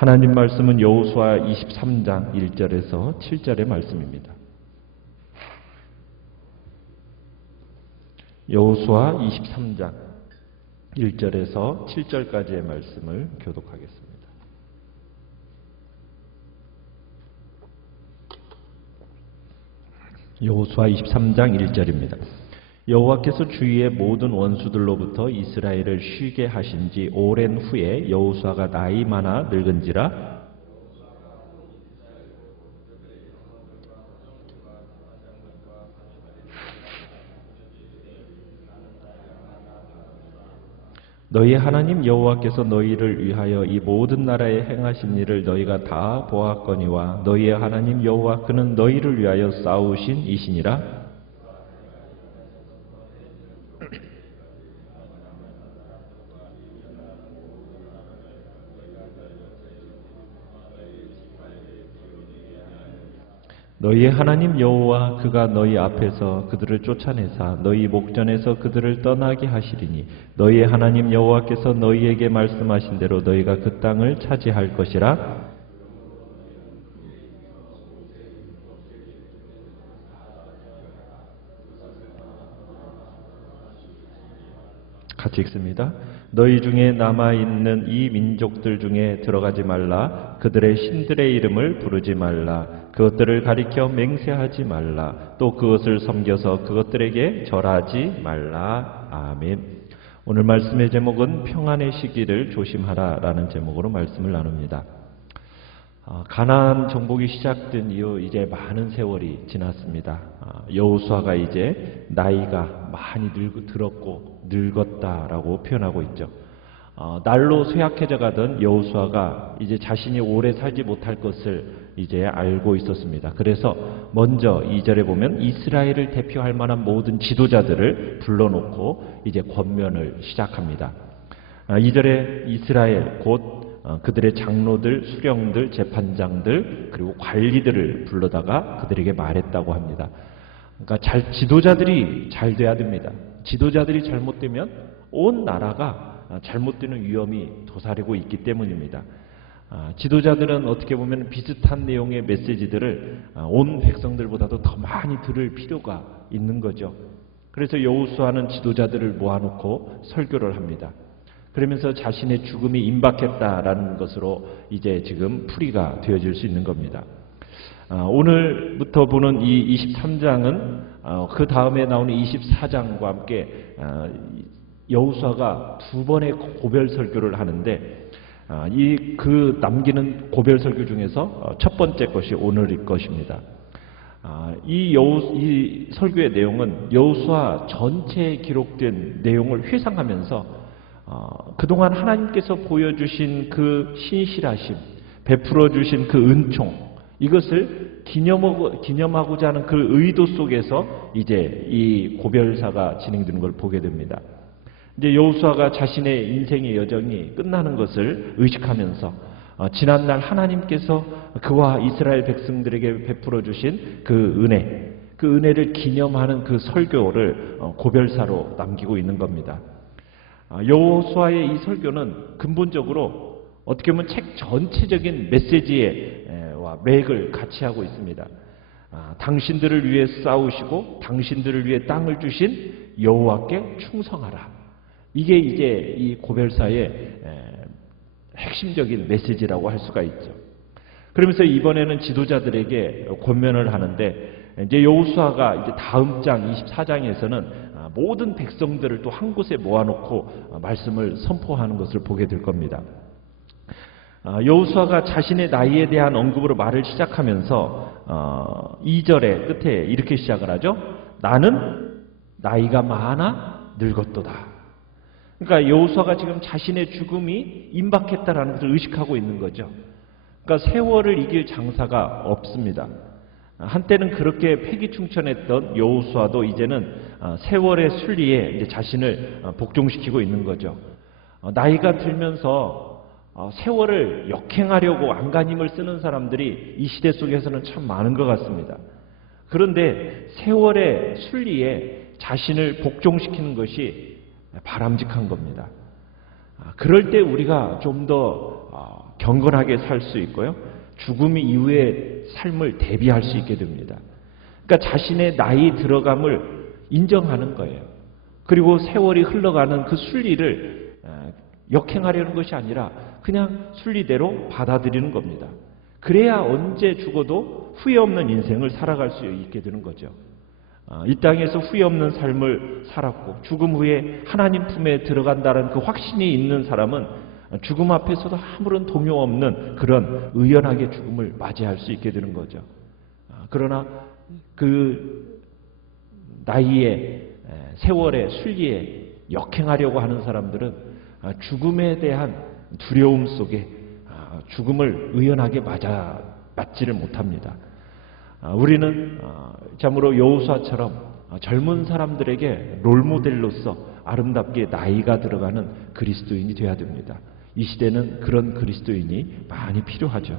하나님 말씀은 여호수아 23장 1절에서 7절의 말씀입니다. 여호수아 23장 1절에서 7절까지의 말씀을 교독하겠습니다. 여호수아 23장 1절입니다. 여호와께서 주위의 모든 원수들로부터 이스라엘을 쉬게 하신 지 오랜 후에 여호수아가 나이 많아 늙은지라 너희 하나님 여호와께서 너희를 위하여 이 모든 나라에 행하신 일을 너희가 다 보았거니와 너희의 하나님 여호와 그는 너희를 위하여 싸우신 이시니라 너희의 하나님 여호와 그가 너희 앞에서 그들을 쫓아내사 너희 목전에서 그들을 떠나게 하시리니 너희의 하나님 여호와께서 너희에게 말씀하신 대로 너희가 그 땅을 차지할 것이라 같이 읽습니다. 너희 중에 남아 있는 이 민족들 중에 들어가지 말라. 그들의 신들의 이름을 부르지 말라. 그것들을 가리켜 맹세하지 말라. 또 그것을 섬겨서 그것들에게 절하지 말라. 아멘. 오늘 말씀의 제목은 평안의 시기를 조심하라라는 제목으로 말씀을 나눕니다. 아, 가나안 정복이 시작된 이후 이제 많은 세월이 지났습니다. 아, 여호수아가 이제 나이가 많이 늙, 들었고 늙었다라고 표현하고 있죠. 어, 날로 쇠약해져 가던 여호수아가 이제 자신이 오래 살지 못할 것을 이제 알고 있었습니다. 그래서 먼저 이절에 보면 이스라엘을 대표할 만한 모든 지도자들을 불러놓고 이제 권면을 시작합니다. 아, 이절에 이스라엘 곧 어, 그들의 장로들, 수령들, 재판장들 그리고 관리들을 불러다가 그들에게 말했다고 합니다. 그러니까 잘 지도자들이 잘 돼야 됩니다. 지도자들이 잘못되면 온 나라가 아, 잘못되는 위험이 도사리고 있기 때문입니다. 아, 지도자들은 어떻게 보면 비슷한 내용의 메시지들을 아, 온 백성들보다도 더 많이 들을 필요가 있는 거죠. 그래서 여호수아는 지도자들을 모아놓고 설교를 합니다. 그러면서 자신의 죽음이 임박했다라는 것으로 이제 지금 풀이가 되어질 수 있는 겁니다. 아, 오늘부터 보는 이 23장은 어, 그 다음에 나오는 24장과 함께 아, 여호수아가 두 번의 고별 설교를 하는데 아, 이 그 남기는 고별 설교 중에서 어, 첫 번째 것이 오늘일 것입니다. 아, 이 여호 이 설교의 내용은 여호수아 전체에 기록된 내용을 회상하면서 어, 그동안 하나님께서 보여주신 그 신실하심, 베풀어 주신 그 은총, 이것을 기념하고, 기념하고자 하는 그 의도 속에서 이제 이 고별사가 진행되는 걸 보게 됩니다. 이제 여호수아가 자신의 인생의 여정이 끝나는 것을 의식하면서 어, 지난날 하나님께서 그와 이스라엘 백성들에게 베풀어 주신 그 은혜, 그 은혜를 기념하는 그 설교를 어, 고별사로 남기고 있는 겁니다. 아, 여호수아의 이 설교는 근본적으로 어떻게 보면 책 전체적인 메시지와 맥을 같이 하고 있습니다. 아, 당신들을 위해 싸우시고 당신들을 위해 땅을 주신 여호와께 충성하라. 이게 이제 이 고별사의 에, 핵심적인 메시지라고 할 수가 있죠. 그러면서 이번에는 지도자들에게 권면을 하는데 이제 여호수아가 이제 다음 장 24장에서는 아, 모든 백성들을 또 한 곳에 모아놓고 아, 말씀을 선포하는 것을 보게 될 겁니다. 아, 여호수아가 자신의 나이에 대한 언급으로 말을 시작하면서 어, 2절의 끝에 이렇게 시작을 하죠. 나는 나이가 많아 늙었도다. 그러니까 여호수아가 지금 자신의 죽음이 임박했다라는 것을 의식하고 있는 거죠. 그러니까 세월을 이길 장사가 없습니다. 한때는 그렇게 패기충천했던 여호수아도 이제는 어, 세월의 순리에 이제 자신을 어, 복종시키고 있는 거죠. 어, 나이가 들면서 어, 세월을 역행하려고 안간힘을 쓰는 사람들이 이 시대 속에서는 참 많은 것 같습니다. 그런데 세월의 순리에 자신을 복종시키는 것이 바람직한 겁니다. 아, 그럴 때 우리가 좀 더 경건하게 살 수 있고요. 죽음 이후의 삶을 대비할 수 있게 됩니다. 그러니까 자신의 나이 들어감을 인정하는 거예요. 그리고 세월이 흘러가는 그 순리를 어, 역행하려는 것이 아니라 그냥 순리대로 받아들이는 겁니다. 그래야 언제 죽어도 후회 없는 인생을 살아갈 수 있게 되는 거죠. 아, 이 땅에서 후회 없는 삶을 살았고 죽음 후에 하나님 품에 들어간다는 그 확신이 있는 사람은 죽음 앞에서도 아무런 동요 없는 그런 의연하게 죽음을 맞이할 수 있게 되는 거죠. 아, 그러나 그 나이에 세월의 순리에 역행하려고 하는 사람들은 아, 죽음에 대한 두려움 속에 아, 죽음을 의연하게 맞아 맞지를 못합니다. 아, 우리는 아, 참으로 여호수아처럼 젊은 사람들에게 롤모델로서 아름답게 나이가 들어가는 그리스도인이 되어야 됩니다. 이 시대는 그런 그리스도인이 많이 필요하죠.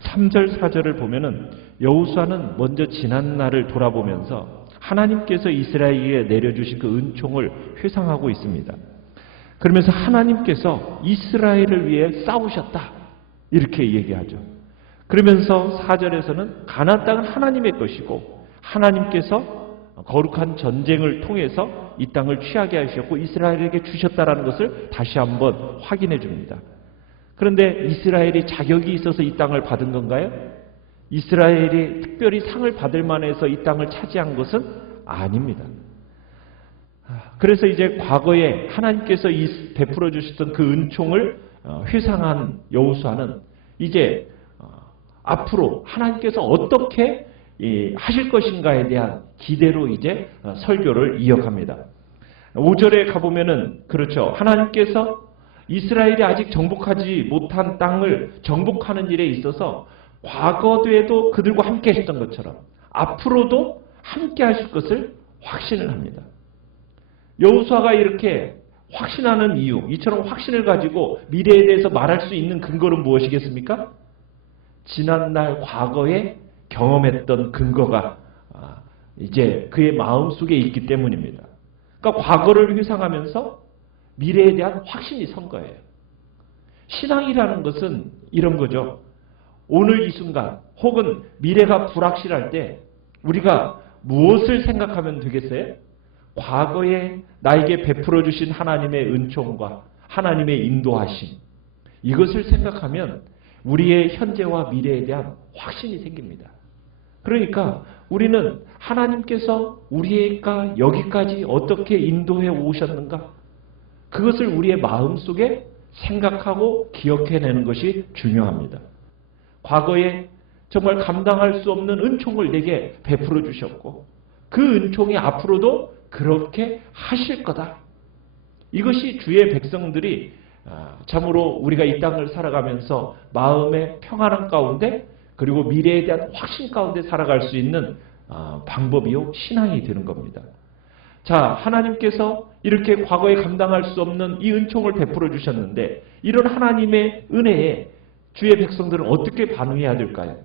3절 4절을 보면은 여호수아는 먼저 지난 날을 돌아보면서 하나님께서 이스라엘에게 내려주신 그 은총을 회상하고 있습니다. 그러면서 하나님께서 이스라엘을 위해 싸우셨다. 이렇게 얘기하죠. 그러면서 4절에서는 가나안 땅은 하나님의 것이고 하나님께서 거룩한 전쟁을 통해서 이 땅을 취하게 하셨고 이스라엘에게 주셨다라는 것을 다시 한번 확인해 줍니다. 그런데 이스라엘이 자격이 있어서 이 땅을 받은 건가요? 이스라엘이 특별히 상을 받을 만해서 이 땅을 차지한 것은 아닙니다. 그래서 이제 과거에 하나님께서 베풀어 주셨던 그 은총을 어, 회상한 여호수아는 이제 어, 앞으로 하나님께서 어떻게 하실 것인가에 대한 기대로 이제 어, 설교를 이어갑니다. 5절에 가보면은 그렇죠. 하나님께서 이스라엘이 아직 정복하지 못한 땅을 정복하는 일에 있어서 과거에도 그들과 함께 하셨던 것처럼 앞으로도 함께 하실 것을 확신을 합니다. 여호수아가 이렇게 확신하는 이유, 이처럼 확신을 가지고 미래에 대해서 말할 수 있는 근거는 무엇이겠습니까? 지난날 과거에 경험했던 근거가 아, 이제 그의 마음 속에 있기 때문입니다. 그러니까 과거를 회상하면서 미래에 대한 확신이 선 거예요. 신앙이라는 것은 이런 거죠. 오늘 이 순간 혹은 미래가 불확실할 때 우리가 무엇을 생각하면 되겠어요? 과거에 나에게 베풀어 주신 하나님의 은총과 하나님의 인도하심 이것을 생각하면 우리의 현재와 미래에 대한 확신이 생깁니다. 그러니까 우리는 하나님께서 우리가 여기까지 어떻게 인도해 오셨는가? 그것을 우리의 마음 속에 생각하고 기억해내는 것이 중요합니다. 과거에 정말 감당할 수 없는 은총을 내게 베풀어 주셨고 그 은총이 앞으로도 그렇게 하실 거다. 이것이 주의 백성들이 아, 참으로 우리가 이 땅을 살아가면서 마음의 평안함 가운데 그리고 미래에 대한 확신 가운데 살아갈 수 있는 아, 방법이요 신앙이 되는 겁니다. 자, 하나님께서 이렇게 과거에 감당할 수 없는 이 은총을 베풀어 주셨는데 이런 하나님의 은혜에 주의 백성들은 어떻게 반응해야 될까요?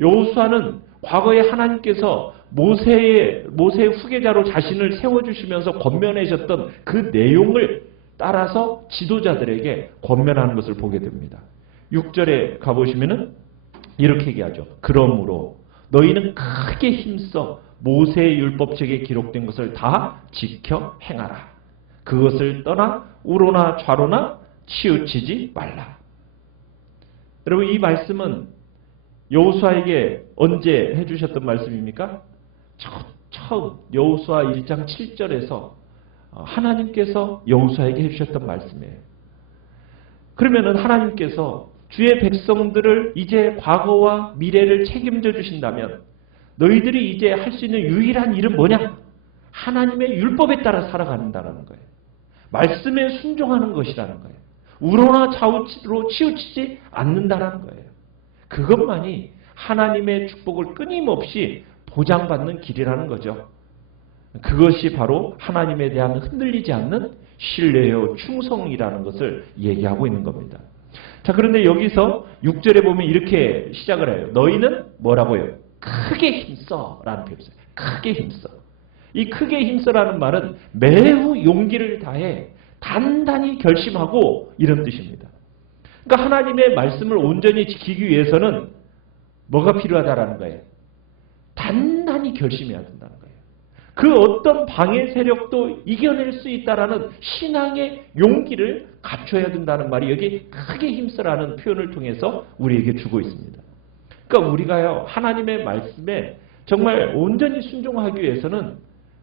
여호수아는 과거에 하나님께서 모세의 모세의 후계자로 자신을 세워 주시면서 권면하셨던 그 내용을 따라서 지도자들에게 권면하는 것을 보게 됩니다. 6절에 가 보시면은 이렇게 얘기하죠. 그러므로 너희는 크게 힘써 모세의 율법책에 기록된 것을 다 지켜 행하라. 그것을 떠나 우로나 좌로나 치우치지 말라. 여러분 이 말씀은 여호수아에게 언제 해주셨던 말씀입니까? 처음 여호수아 1장 7절에서 하나님께서 여호수아에게 해주셨던 말씀이에요. 그러면은 하나님께서 주의 백성들을 이제 과거와 미래를 책임져 주신다면 너희들이 이제 할 수 있는 유일한 일은 뭐냐? 하나님의 율법에 따라 살아간다는 거예요. 말씀에 순종하는 것이라는 거예요. 우로나 좌우로 치우치지 않는다는 거예요. 그것만이 하나님의 축복을 끊임없이 보장받는 길이라는 거죠. 그것이 바로 하나님에 대한 흔들리지 않는 신뢰요 충성이라는 것을 얘기하고 있는 겁니다. 자, 그런데 여기서 6절에 보면 이렇게 시작을 해요. 너희는 뭐라고요? 크게 힘써 라는 표현이 있어요. 크게 힘써. 이 크게 힘써라는 말은 매우 용기를 다해 단단히 결심하고 이런 뜻입니다. 그러니까 하나님의 말씀을 온전히 지키기 위해서는 뭐가 필요하다라는 거예요? 단단히 결심해야 된다는 거예요. 그 어떤 방해 세력도 이겨낼 수 있다라는 신앙의 용기를 갖춰야 된다는 말이 여기 크게 힘쓰라는 표현을 통해서 우리에게 주고 있습니다. 그러니까 우리가요 하나님의 말씀에 정말 온전히 순종하기 위해서는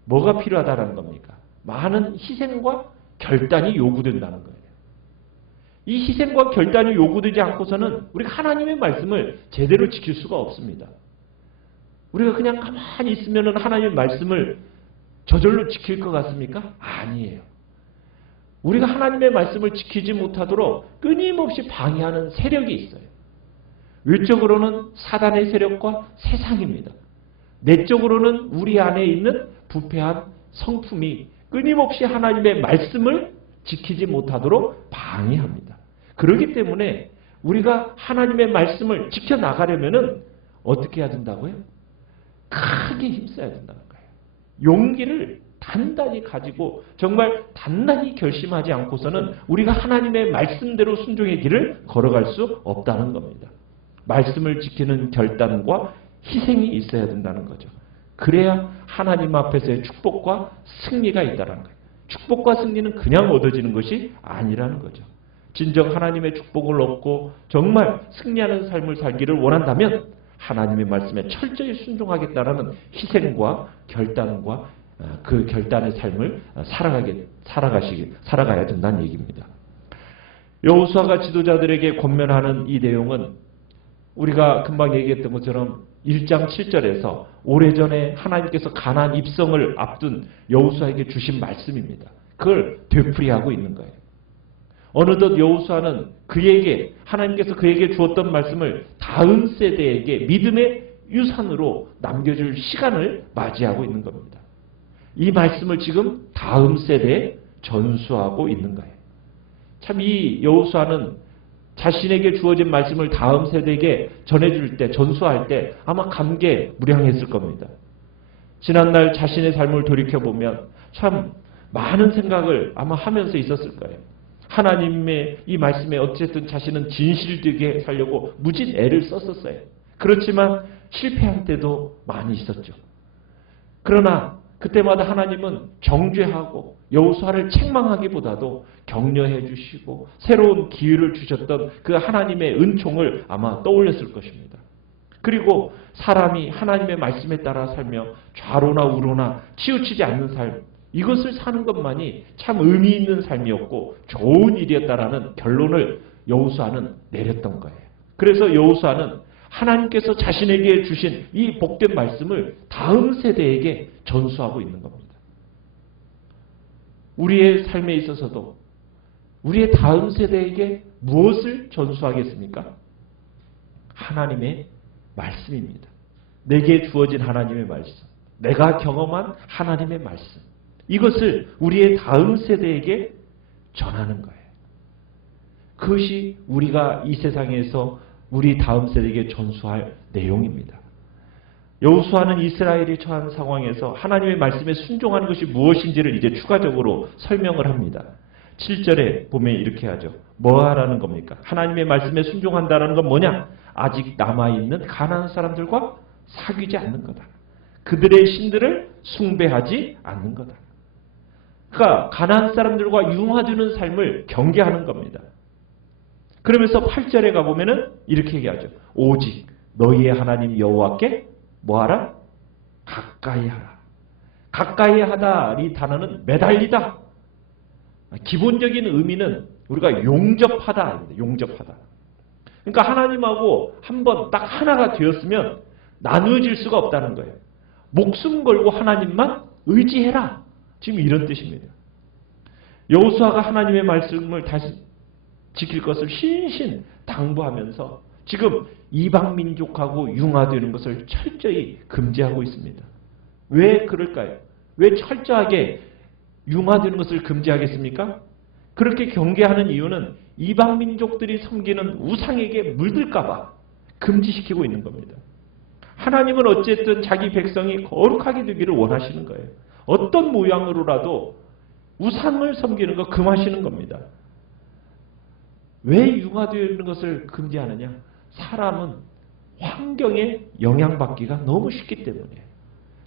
뭐가 필요하다라는 겁니까? 많은 희생과 결단이 요구된다는 거예요. 이 희생과 결단이 요구되지 않고서는 우리가 하나님의 말씀을 제대로 지킬 수가 없습니다. 우리가 그냥 가만히 있으면 하나님의 말씀을 저절로 지킬 것 같습니까? 아니에요. 우리가 하나님의 말씀을 지키지 못하도록 끊임없이 방해하는 세력이 있어요. 외적으로는 사단의 세력과 세상입니다. 내적으로는 우리 안에 있는 부패한 성품이 끊임없이 하나님의 말씀을 지키지 못하도록 방해합니다. 그렇기 때문에 우리가 하나님의 말씀을 지켜나가려면 어떻게 해야 된다고요? 크게 힘써야 된다는 거예요. 용기를 단단히 가지고 정말 단단히 결심하지 않고서는 우리가 하나님의 말씀대로 순종의 길을 걸어갈 수 없다는 겁니다. 말씀을 지키는 결단과 희생이 있어야 된다는 거죠. 그래야 하나님 앞에서의 축복과 승리가 있다는 거예요. 축복과 승리는 그냥 얻어지는 것이 아니라는 거죠. 진정 하나님의 축복을 얻고 정말 승리하는 삶을 살기를 원한다면 하나님의 말씀에 철저히 순종하겠다라는 희생과 결단과 어, 그 결단의 삶을 살아가게 살아가시기 살아가야 된다는 얘기입니다. 여호수아가 지도자들에게 권면하는 이 내용은 우리가 금방 얘기했던 것처럼 1장 7절에서 오래전에 하나님께서 가난 입성을 앞둔 여호수아에게 주신 말씀입니다. 그걸 되풀이하고 있는 거예요. 어느덧 여호수아는 그에게 하나님께서 그에게 주었던 말씀을 다음 세대에게 믿음의 유산으로 남겨줄 시간을 맞이하고 있는 겁니다. 이 말씀을 지금 다음 세대에 전수하고 있는 거예요. 참 이 여호수아는 자신에게 주어진 말씀을 다음 세대에게 전해줄 때, 전수할 때 아마 감개 무량했을 겁니다. 지난날 자신의 삶을 돌이켜보면 참 많은 생각을 아마 하면서 있었을 거예요. 하나님의 이 말씀에 어쨌든 자신은 진실되게 살려고 무진 애를 썼었어요. 그렇지만 실패한 때도 많이 있었죠. 그러나 그때마다 하나님은 정죄하고 여호수아를 책망하기보다도 격려해 주시고 새로운 기회를 주셨던 그 하나님의 은총을 아마 떠올렸을 것입니다. 그리고 사람이 하나님의 말씀에 따라 살며 좌로나 우로나 치우치지 않는 삶 이것을 사는 것만이 참 의미 있는 삶이었고 좋은 일이었다라는 결론을 여호수아는 내렸던 거예요. 그래서 여호수아는 하나님께서 자신에게 주신 이 복된 말씀을 다음 세대에게 전수하고 있는 겁니다. 우리의 삶에 있어서도 우리의 다음 세대에게 무엇을 전수하겠습니까? 하나님의 말씀입니다. 내게 주어진 하나님의 말씀. 내가 경험한 하나님의 말씀. 이것을 우리의 다음 세대에게 전하는 거예요. 그것이 우리가 이 세상에서 우리 다음 세대에게 전수할 내용입니다. 여호수아는 이스라엘이 처한 상황에서 하나님의 말씀에 순종하는 것이 무엇인지를 이제 추가적으로 설명을 합니다. 7절에 보면 이렇게 하죠. 뭐 하라는 겁니까? 하나님의 말씀에 순종한다는 건 뭐냐? 아직 남아있는 가난한 사람들과 사귀지 않는 거다. 그들의 신들을 숭배하지 않는 거다. 그러니까 가난한 사람들과 융화되는 삶을 경계하는 겁니다. 그러면서 8절에 가보면은 이렇게 얘기하죠. 오직 너희의 하나님 여호와께 뭐하라? 가까이 하라. 가까이 하다 이 단어는 매달리다. 기본적인 의미는 우리가 용접하다. 용접하다. 그러니까 하나님하고 한 번 딱 하나가 되었으면 나누어질 수가 없다는 거예요. 목숨 걸고 하나님만 의지해라. 지금 이런 뜻입니다. 여호수아가 하나님의 말씀을 다시 지킬 것을 신신 당부하면서 지금 이방 민족하고 융화되는 것을 철저히 금지하고 있습니다. 왜 그럴까요? 왜 철저하게 융화되는 것을 금지하겠습니까? 그렇게 경계하는 이유는 이방 민족들이 섬기는 우상에게 물들까봐 금지시키고 있는 겁니다. 하나님은 어쨌든 자기 백성이 거룩하게 되기를 원하시는 거예요. 어떤 모양으로라도 우상을 섬기는 거 금하시는 겁니다. 왜 융화되어 있는 것을 금지하느냐? 사람은 환경에 영향받기가 너무 쉽기 때문이에요.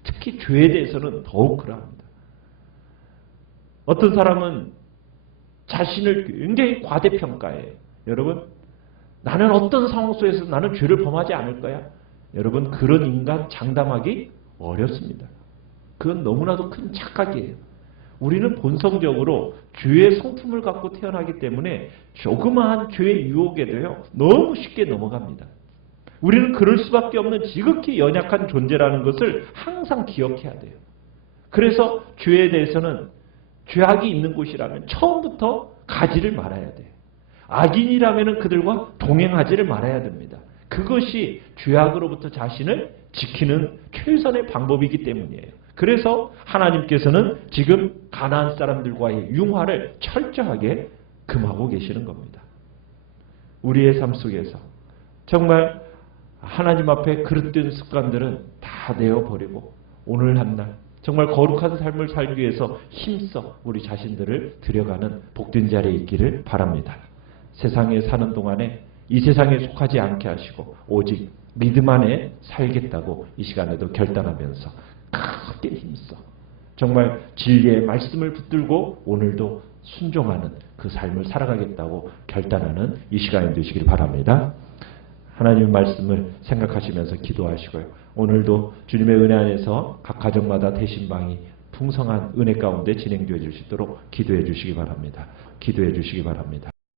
특히 죄에 대해서는 더욱 그러합니다. 어떤 사람은 자신을 굉장히 과대평가해요. 여러분, 나는 어떤 상황 속에서 나는 죄를 범하지 않을 거야. 여러분, 그런 인간 장담하기 어렵습니다. 그건 너무나도 큰 착각이에요. 우리는 본성적으로 죄의 성품을 갖고 태어나기 때문에 조그마한 죄의 유혹에도요, 너무 쉽게 넘어갑니다. 우리는 그럴 수밖에 없는 지극히 연약한 존재라는 것을 항상 기억해야 돼요. 그래서 죄에 대해서는 죄악이 있는 곳이라면 처음부터 가지를 말아야 돼요. 악인이라면 그들과 동행하지를 말아야 됩니다. 그것이 죄악으로부터 자신을 지키는 최선의 방법이기 때문이에요. 그래서 하나님께서는 지금 가나안 사람들과의 융화를 철저하게 금하고 계시는 겁니다. 우리의 삶 속에서 정말 하나님 앞에 그릇된 습관들은 다 내어버리고 오늘 한날 정말 거룩한 삶을 살기 위해서 힘써 우리 자신들을 들여가는 복된 자리에 있기를 바랍니다. 세상에 사는 동안에 이 세상에 속하지 않게 하시고 오직 믿음 안에 살겠다고 이 시간에도 결단하면서 크게 힘써 정말 진리의 말씀을 붙들고 오늘도 순종하는 그 삶을 살아가겠다고 결단하는 이 시간이 되시길 바랍니다. 하나님 말씀을 생각하시면서 기도하시고요. 오늘도 주님의 은혜 안에서 각 가정마다 대신방이 풍성한 은혜 가운데 진행되어 있도록 기도해 주시기 바랍니다. 기도해 주시기 바랍니다.